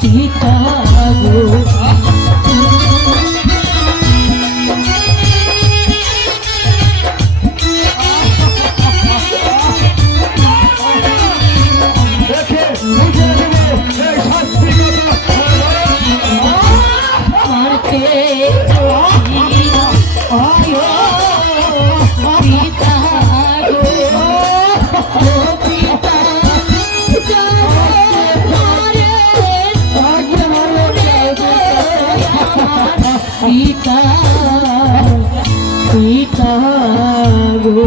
পিতা পিতা সীতা গো।